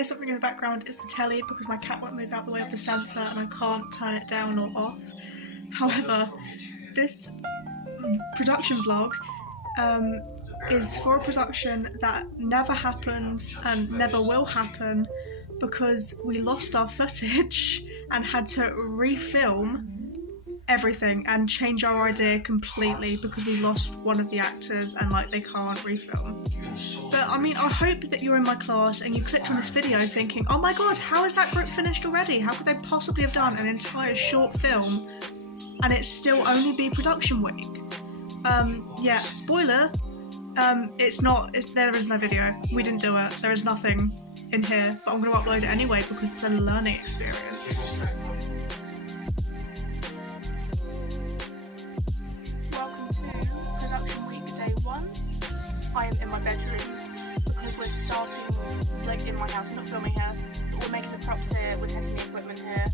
hear something in the background, it's the telly because my cat won't move out the way of the sensor and I can't turn it down or off. However, this production vlog is for a production that never happens and never will happen because we lost our footage and had to refilm everything and change our idea completely because we lost one of the actors and like they can't refilm. But I mean, I hope that you're in my class and you clicked on this video thinking, oh my god, how is that group finished already? How could they possibly have done an entire short film and it still only be production week? Yeah, spoiler, there is no video. We didn't do it. There is nothing in here, but I'm going to upload it anyway because it's a learning experience. Welcome to production week day 1. I am in my bedroom because we're starting, like in my house, we're not filming here, but we're making the props here, we're testing the equipment here.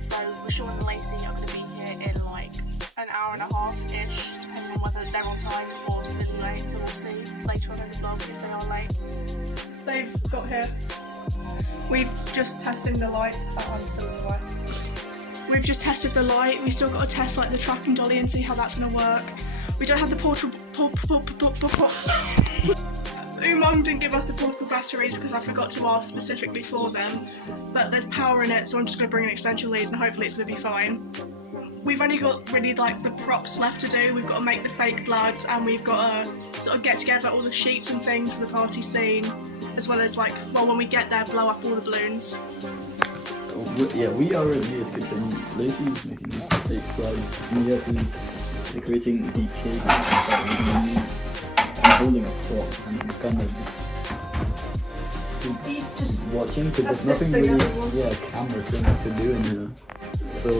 So Sean and Lacey are going to be here in like an hour and a half-ish, depending on whether they're on time or slightly late, so we'll see later on in the vlog if they are late. They've got here. We've just testing the light. Oh, I'm still in the light. We've just tested the light. We've still got to test like the tracking dolly and see how that's going to work. We don't have the portable. Umang didn't give us the portable batteries because I forgot to ask specifically for them. But there's power in it, so I'm just going to bring an extension lead and hopefully it's going to be fine. We've only got really like the props left to do. We've got to make the fake bloods and we've got to sort of get together all the sheets and things for the party scene, as well as like, well, when we get there, blow up all the balloons. Yeah, we are in Mia's kitchen. Lacey is making a fake blood. Mia is decorating the cake I'm holding a prop and I'm kind of He's just watching because there's nothing really camera things to do in here. So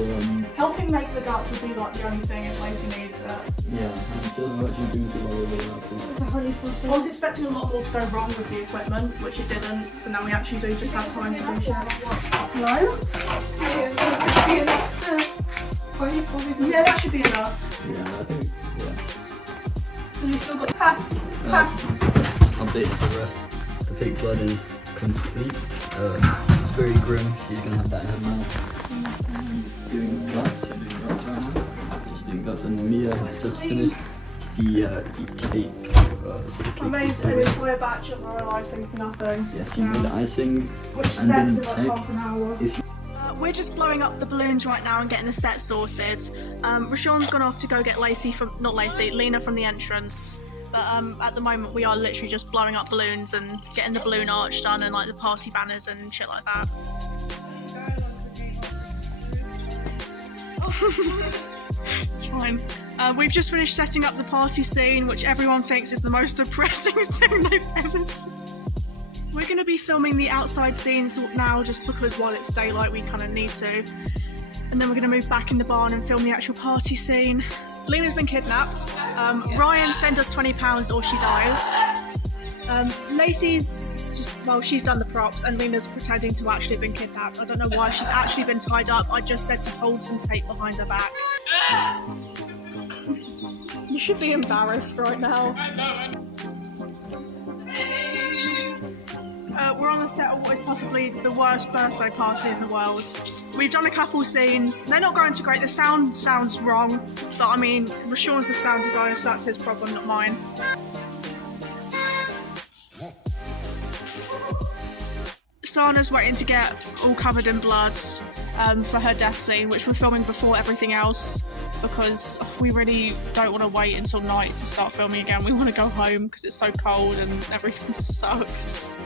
helping make the guts would be like the only thing if Lacey needs it. Yeah, and she doesn't actually do too well with it. I was expecting a lot more to go wrong with the equipment, which it didn't, so now we actually do just have time to do shit. No? Yeah, that should be enough. Yeah, I think, And you still got update the rest. The fake blood is complete. It's very grim. She's gonna have that in her mouth. He's doing guts. She's doing guts right now. She's doing guts, and Mia has just finished the cake. I made an entire batch of royal icing for nothing. Yeah, she made icing which and sets didn't in like check half an hour. We're just blowing up the balloons right now and getting the set sorted. Rashawn's gone off to go get Lena from the entrance. But at the moment we are literally just blowing up balloons and getting the balloon arch done and like the party banners and shit like that. It's fine. We've just finished setting up the party scene, which everyone thinks is the most depressing thing they've ever seen. We're going to be filming the outside scenes now just because while it's daylight we kind of need to. And then we're going to move back in the barn and film the actual party scene. Lena's been kidnapped. Ryan, send us £20 or she dies. Lacey's just, well, she's done the props and Lena's pretending to actually have been kidnapped. I don't know why she's actually been tied up. I just said to hold some tape behind her back. You should be embarrassed right now. We're on the set of what is possibly the worst birthday party in the world. We've done a couple scenes. They're not going too great. The sound sounds wrong, but I mean, Rashawn's the sound designer, so that's his problem, not mine. Sana's waiting to get all covered in blood for her death scene, which we're filming before everything else because we really don't want to wait until night to start filming again. We want to go home because it's so cold and everything sucks.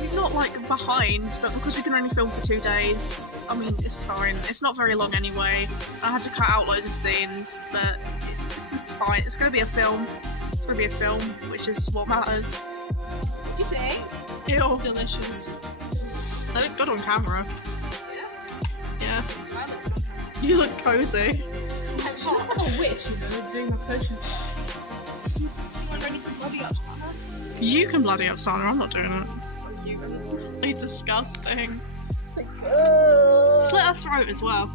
We're not like behind, but because we can only film for 2 days, I mean, it's fine. It's not very long anyway. I had to cut out loads of scenes, but it's just fine. It's going to be a film. It's going to be a film, which is what matters. What do you think? Ew. Delicious. They look good on camera. Yeah. You look cozy. She looks like a witch, you know, doing my purchase. You want ready to bloody up Sana? You can bloody up Sana, I'm not doing it. It's disgusting. Slit her throat as well.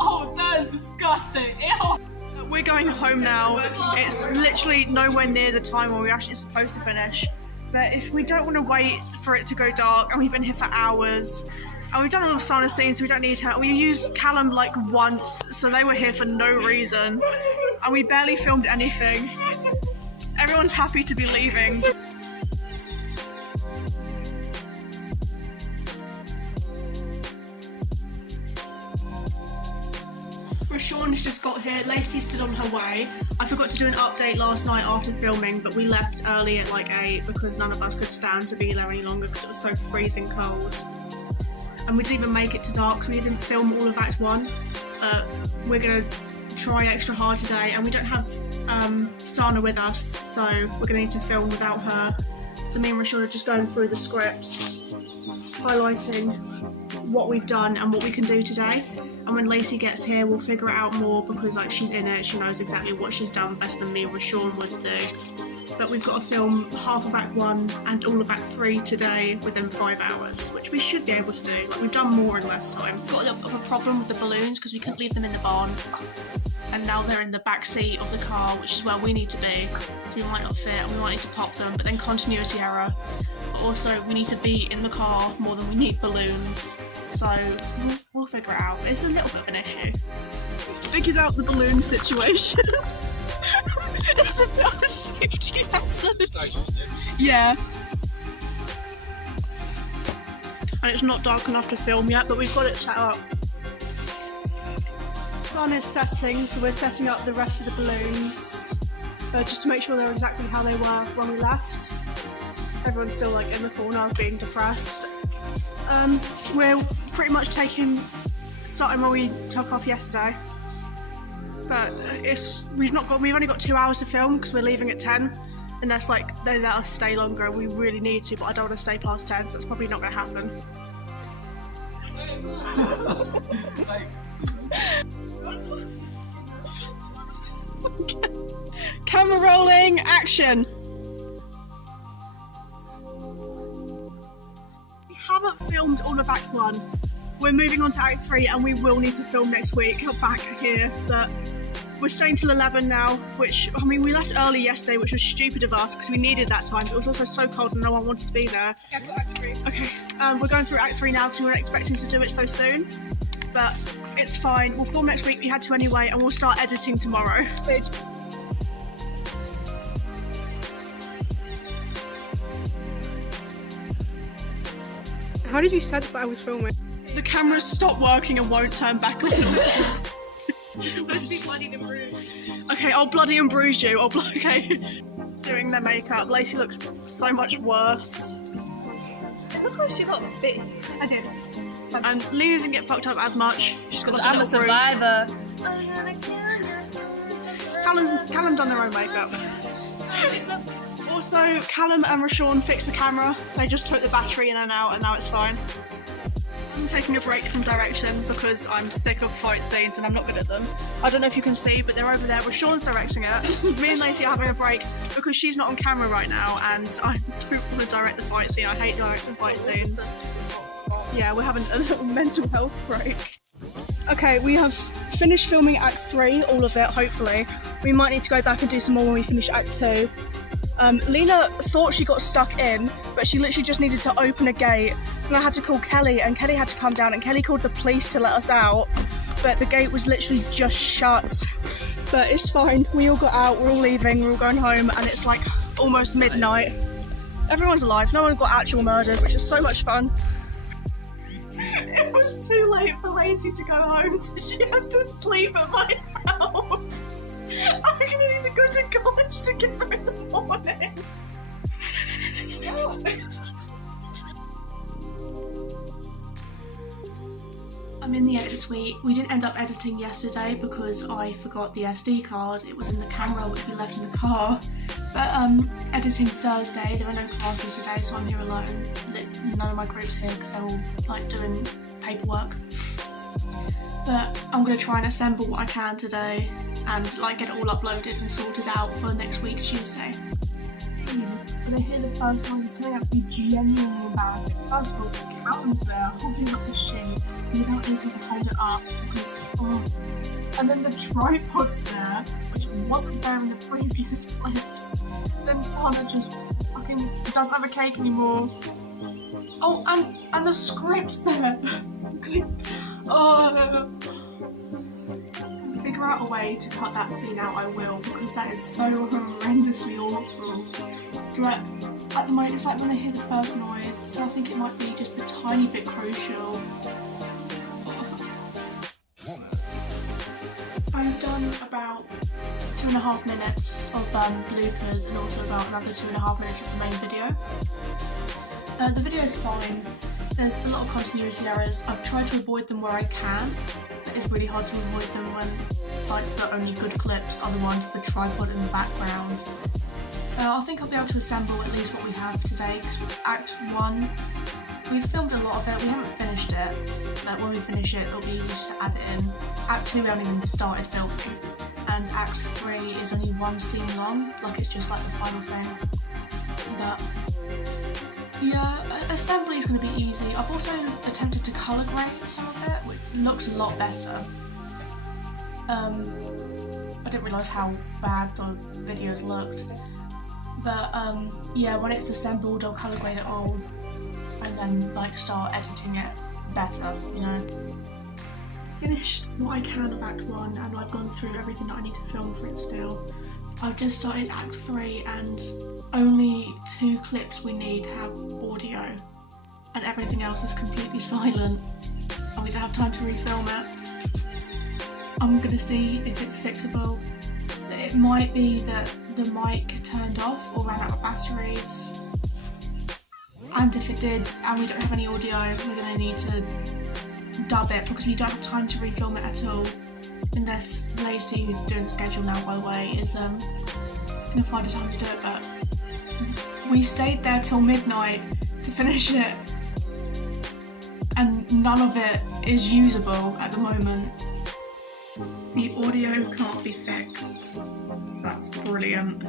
Oh, that is disgusting. Ew. We're going home now. It's literally nowhere near the time where we're actually supposed to finish. but we don't want to wait for it to go dark, and we've been here for hours. And we've done a lot of sauna scenes, so we don't need her. We used Callum like once, so they were here for no reason. And we barely filmed anything. Everyone's happy to be leaving. Rashawn's just got here, Lacey's still on her way. I forgot to do an update last night after filming, but we left early at like 8 because none of us could stand to be there any longer because it was so freezing cold. And we didn't even make it to dark, so we didn't film all of Act 1. We're gonna try extra hard today, and we don't have Sana with us, so we're gonna need to film without her. So me and Rashawn are just going through the scripts, highlighting what we've done and what we can do today. And when Lacey gets here, we'll figure it out more because like she's in it, she knows exactly what she's done better than me and Rashawn would do. But we've got to film half of Act 1 and all of Act 3 today within 5 hours, which we should be able to do. Like, we've done more in less time. We've got a little bit of a problem with the balloons because we couldn't leave them in the barn. And now they're in the back seat of the car, which is where we need to be. So we might not fit and we might need to pop them, but then continuity error. But also we need to be in the car more than we need balloons. So we'll figure it out. It's a little bit of an issue. Figured out the balloon situation. It's a bit of a safety hazard. Yeah. And it's not dark enough to film yet, but we've got it set up. Sun is setting, so we're setting up the rest of the balloons just to make sure they're exactly how they were when we left. Everyone's still like in the corner being depressed. We're pretty much starting where we took off yesterday, but we've only got 2 hours to film because we're leaving at 10, unless like they let us stay longer and we really need to, but I don't want to stay past 10, so that's probably not going to happen. Camera rolling, action! We haven't filmed all of Act 1. We're moving on to Act 3 and we will need to film next week back here, but we're staying till 11 now, which, I mean, we left early yesterday, which was stupid of us because we needed that time. It was also so cold and no one wanted to be there. I've got Act 3. Okay, we're going through Act 3 now because we weren't expecting to do it so soon, but it's fine. We'll film next week, we had to anyway, and we'll start editing tomorrow. Wait. How did you sense that I was filming? The cameras stop working and won't turn back on. You're supposed to be bloodied and bruised. Okay, I'll bloody and bruise you. Okay. Doing their makeup. Lacey looks so much worse. Look how she got bit. I did. And Lena didn't get fucked up as much. She's got like a I'm a little survivor. Callum done their own makeup. Also, Callum and Rashawn fixed the camera. They just took the battery in and out, and now it's fine. I'm taking a break from direction because I'm sick of fight scenes and I'm not good at them. I don't know if you can see, but they're over there. Rashawn's directing it. Me and Lacey are having a break because she's not on camera right now, and I don't want to direct the fight scene. I hate directing fight scenes. Yeah, we're having a little mental health break. Okay, we have finished filming Act 3, all of it, hopefully. We might need to go back and do some more when we finish Act 2. Lena thought she got stuck in, but she literally just needed to open a gate. So then I had to call Kelly, and Kelly had to come down, and Kelly called the police to let us out. But the gate was literally just shut. But it's fine, we all got out, we're all leaving, we're all going home, and it's like almost midnight. Everyone's alive, no one got actual murdered, which is so much fun. It was too late for Lacey to go home, so she has to sleep at my house. I'm gonna need to go to college to get her in the morning. I'm in the edit suite. We didn't end up editing yesterday because I forgot the SD card. It was in the camera, which we left in the car. But editing Thursday, there are no classes today, so I'm here alone. None of my group's here because they're all like doing paperwork. But I'm gonna try and assemble what I can today and like get it all uploaded and sorted out for next week, Tuesday. When I hear the first ones, it's turning out to be genuinely embarrassing. First of all, Callum's there holding up the sheet without anything to hold it up because, and then the tripod's there, which wasn't there in the previous clips. Then Sana just fucking doesn't have a cake anymore. Oh, and the script's there. Oh. Figure out a way to cut that scene out, I will, because that is so horrendously awful. But at the moment, it's like when they hear the first noise, so I think it might be just a tiny bit crucial. I've done about 2.5 minutes of bloopers and also about another 2.5 minutes of the main video. The video's fine. There's a lot of continuity errors. I've tried to avoid them where I can. It's really hard to avoid them when like the only good clips are the ones with the tripod in the background. I think I'll be able to assemble at least what we have today, because with Act 1 we've filmed a lot of it, we haven't finished it, but when we finish it it'll be easy just to add it in. Act 2 we haven't even started filming, and Act 3 is only one scene long, like it's just like the final thing. But yeah, assembly is going to be easy. I've also attempted to colour grade some of it, which looks a lot better. I didn't realise how bad the videos looked. But yeah, when it's assembled I'll colour grade it all and then like start editing it better, you know. Finished what I can of Act 1 and I've gone through everything that I need to film for it still. I've just started Act 3 and only 2 clips we need have audio and everything else is completely silent and we don't have time to refilm it. I'm gonna see if it's fixable. It might be that the mic turned off or ran out of batteries, and if it did and we don't have any audio we're gonna need to dub it because we don't have time to refilm it at all unless Lacey, who's doing the schedule now by the way, is gonna find a time to do it. But we stayed there till midnight to finish it and none of it is usable at the moment. The audio can't be fixed, so that's brilliant.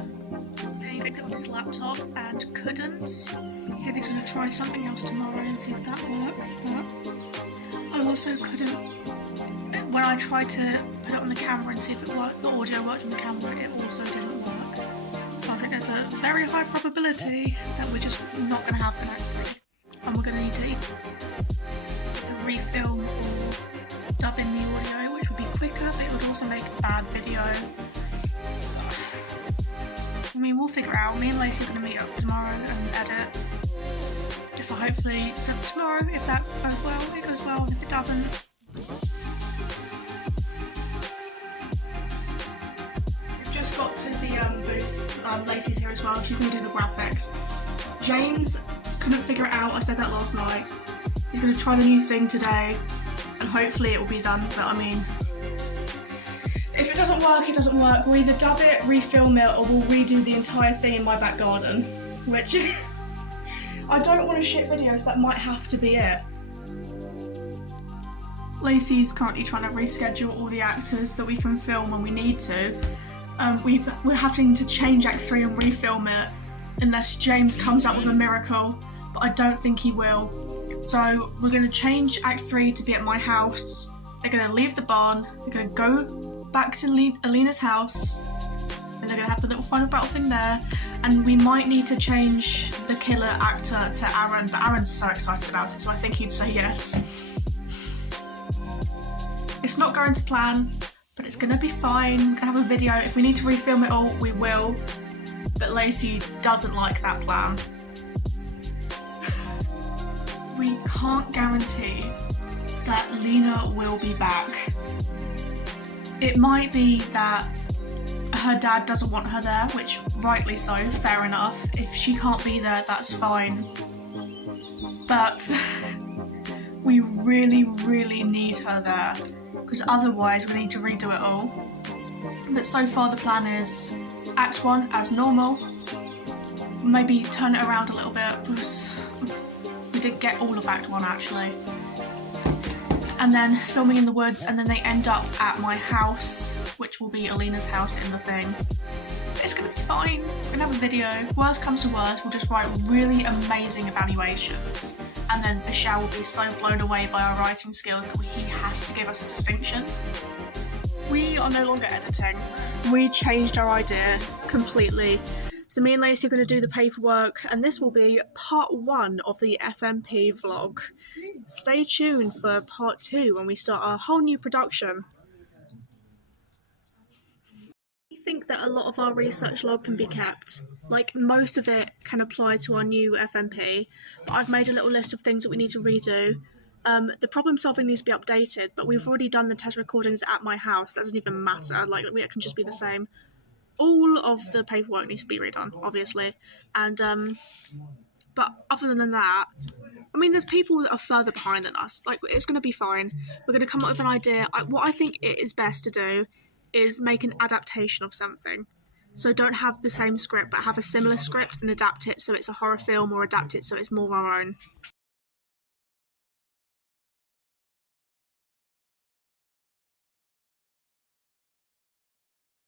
He picked up his laptop and couldn't. He said he's going to try something else tomorrow and see if that works, but I also couldn't. When I tried to put it on the camera and see if it worked, the audio worked on the camera, it also didn't work. So I think there's a very high probability that we're just not going to have an Act 3. And we're going to need to either refilm or dub in the audio, which would be quicker, but it would also make a bad video. I mean, we'll figure it out. Me and Lacey are going to meet up tomorrow and edit. So hopefully, so tomorrow, if that goes well, it goes well. If it doesn't, we've just got to the booth. Lacey's here as well. She's going to do the graphics. James couldn't figure it out. I said that last night. He's going to try the new thing today, and hopefully it will be done. But I mean, if it doesn't work, it doesn't work. We'll either dub it, refilm it, or we'll redo the entire thing in my back garden, which I don't want to shit videos, that might have to be it. Lacey's currently trying to reschedule all the actors that we can film when we need to. We're having to change Act 3 and refilm it unless James comes up with a miracle, but I don't think he will. So we're going to change Act 3 to be at my house. They're going to leave the barn, they're going to go back to Alina's house, and they're going to have the little final battle thing there, and we might need to change the killer actor to Aaron, but Aaron's so excited about it, so I think he'd say yes. It's not going to plan, but it's going to be fine. We're going to have a video. If we need to refilm it all, we will, but Lacey doesn't like that plan. We can't guarantee that Lena will be back. It might be that her dad doesn't want her there, which rightly so, fair enough. If she can't be there, that's fine. But we really, really need her there, because otherwise we need to redo it all. But so far the plan is Act 1 as normal, maybe turn it around a little bit, because we did get all of Act 1 actually. And then filming in the woods, and then they end up at my house, which will be Alina's house in the thing. It's gonna be fine. We're gonna have a video. Worst comes to worst, we'll just write really amazing evaluations. And then Vishal will be so blown away by our writing skills that he has to give us a distinction. We are no longer editing. We changed our idea completely. So me and Lacey are going to do the paperwork, and this will be part 1 of the FMP vlog. Stay tuned for part 2 when we start our whole new production. I think that a lot of our research log can be kept. Like, most of it can apply to our new FMP, but I've made a little list of things that we need to redo. The problem solving needs to be updated, but we've already done the test recordings at my house. That doesn't even matter. Like, it can just be the same. All of the paperwork needs to be redone, obviously. And, but other than that, I mean, there's people that are further behind than us. Like, it's going to be fine. We're going to come up with an idea. What I think it is best to do is make an adaptation of something. So don't have the same script, but have a similar script and adapt it so it's a horror film, or adapt it so it's more our own.